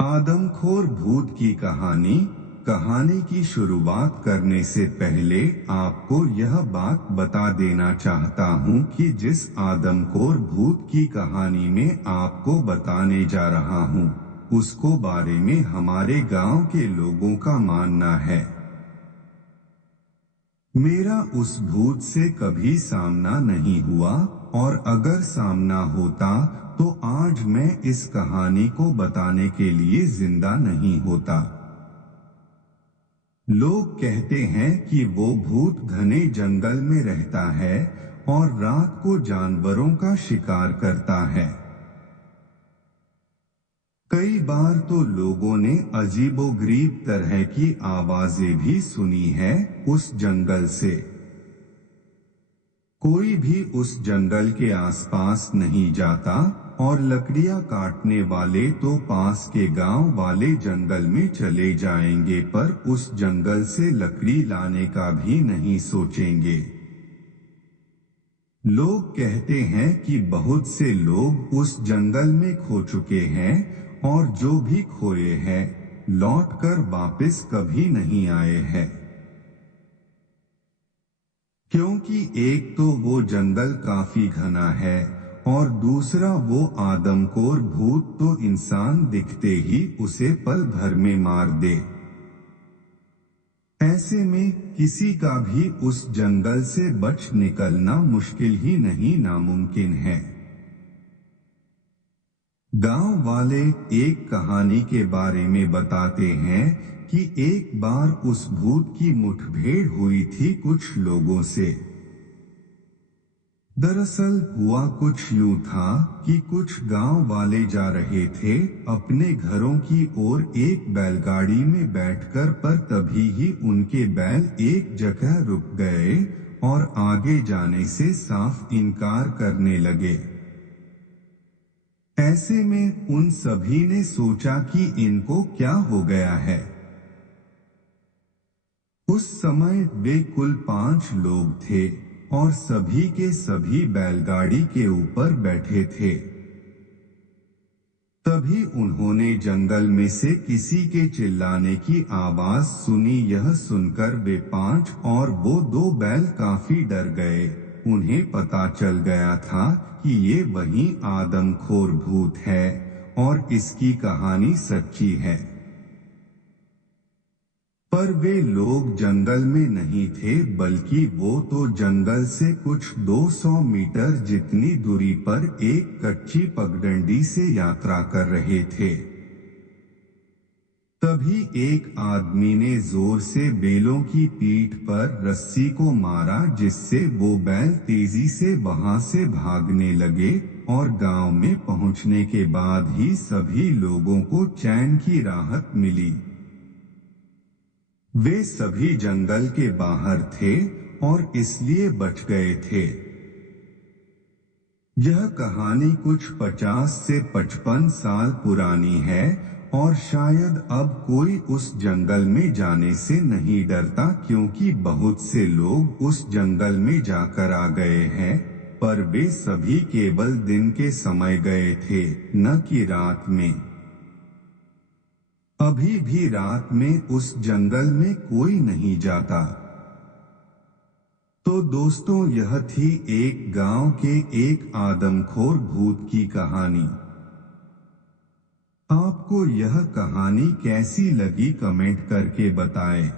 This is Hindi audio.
आदमखोर भूत की कहानी। कहानी की शुरुआत करने से पहले आपको यह बात बता देना चाहता हूँ कि जिस आदमखोर भूत की कहानी में आपको बताने जा रहा हूँ, उसको बारे में हमारे गांव के लोगों का मानना है। मेरा उस भूत से कभी सामना नहीं हुआ, और अगर सामना होता तो आज मैं इस कहानी को बताने के लिए जिंदा नहीं होता। लोग कहते हैं कि वो भूत घने जंगल में रहता है और रात को जानवरों का शिकार करता है। कई बार तो लोगों ने अजीबोगरीब तरह की आवाजें भी सुनी है उस जंगल से। कोई भी उस जंगल के आसपास नहीं जाता, और लकड़ियां काटने वाले तो पास के गांव वाले जंगल में चले जाएंगे, पर उस जंगल से लकड़ी लाने का भी नहीं सोचेंगे। लोग कहते हैं कि बहुत से लोग उस जंगल में खो चुके हैं, और जो भी खोए हैं लौटकर वापस कभी नहीं आए हैं। क्योंकि एक तो वो जंगल काफी घना है, और दूसरा वो आदमखोर भूत तो इंसान दिखते ही उसे पल भर में मार दे। ऐसे में किसी का भी उस जंगल से बच निकलना मुश्किल ही नहीं नामुमकिन है। गांव वाले एक कहानी के बारे में बताते हैं कि एक बार उस भूत की मुठभेड़ हुई थी कुछ लोगों से। दरअसल हुआ कुछ यूं था कि कुछ गांव वाले जा रहे थे अपने घरों की ओर एक बैलगाड़ी में बैठकर, पर तभी ही उनके बैल एक जगह रुक गए और आगे जाने से साफ इनकार करने लगे। ऐसे में उन सभी ने सोचा कि इनको क्या हो गया है। उस समय वे कुल 5 लोग थे, और सभी के सभी बैलगाड़ी के ऊपर बैठे थे। तभी उन्होंने जंगल में से किसी के चिल्लाने की आवाज सुनी। यह सुनकर वे 5 और वो 2 बैल काफी डर गए। उन्हें पता चल गया था कि ये वही आदमखोर भूत है, और इसकी कहानी सच्ची है। पर वे लोग जंगल में नहीं थे, बल्कि वो तो जंगल से कुछ 200 मीटर जितनी दूरी पर एक कच्ची पगडंडी से यात्रा कर रहे थे। तभी एक आदमी ने जोर से बैलों की पीठ पर रस्सी को मारा, जिससे वो बैल तेजी से वहां से भागने लगे, और गांव में पहुंचने के बाद ही सभी लोगों को चैन की राहत मिली। वे सभी जंगल के बाहर थे और इसलिए बच गए थे। यह कहानी कुछ 50 से 55 साल पुरानी है, और शायद अब कोई उस जंगल में जाने से नहीं डरता, क्योंकि बहुत से लोग उस जंगल में जाकर आ गए हैं, पर वे सभी केवल दिन के समय गए थे, न कि रात में। अभी भी रात में उस जंगल में कोई नहीं जाता। तो दोस्तों, यह थी एक गांव के एक आदमखोर भूत की कहानी। आपको यह कहानी कैसी लगी कमेंट करके बताएं।